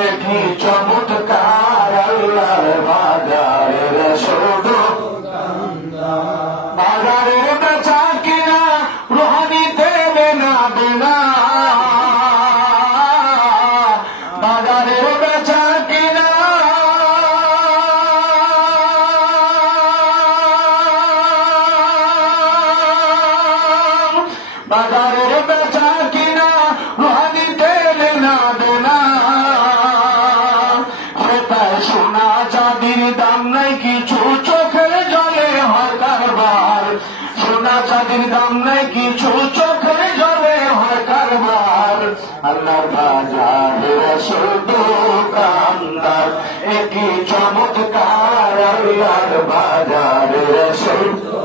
একই চমৎকার আল্লাহর বাজারের শুধু বাজারের বেচা কিনা রুহানি দেবে না দেনা বাজারের বেচা কিনা বাজারের বেচা কিনা রুহানি দেবে না দেনা সোনা চাঁদির দাম নাই কিছু চোখের জলে হয় কারবার সোনা চাঁদির দাম নাই কিছু চোখের জলে হয় কারবার আল্লাহর বাজারে শুধু কান্দার একই চমৎকার আল্লাহর বাজারে শুধু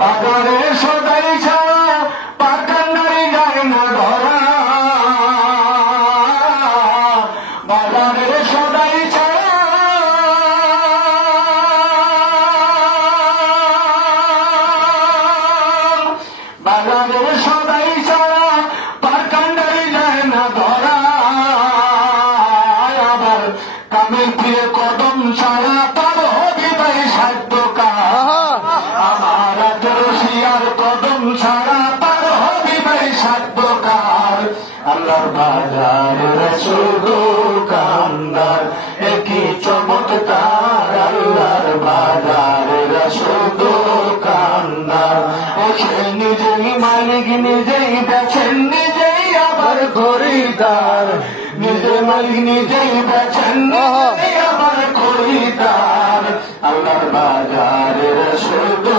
বাজারে সদাই ছাড়া পাকান্ডারি যায় না ধরা বাজারে সদাই ছাড়া বাজারে সদাই ছাড়া পাকান্ডারি যায় না ধরা আবার কামের ফিরে কদম ছাড়া পার হবি ভাই সাধ্য আমার রশিয়ার কদম ছাড়া পার হবি ভাই সাধ্য কার আল্লাহর বাজারের শুধু কান্দার একই চমৎকার আল্লাহর বাজারের শুধু কান্দার সে নিজেই মালিক নিজেই বেছেন নিজেই আবার খরিদার নিজে মালিক নিজেই বেছেন নিজেই আবার খরিদার আল্লাহর বাজারের শুধু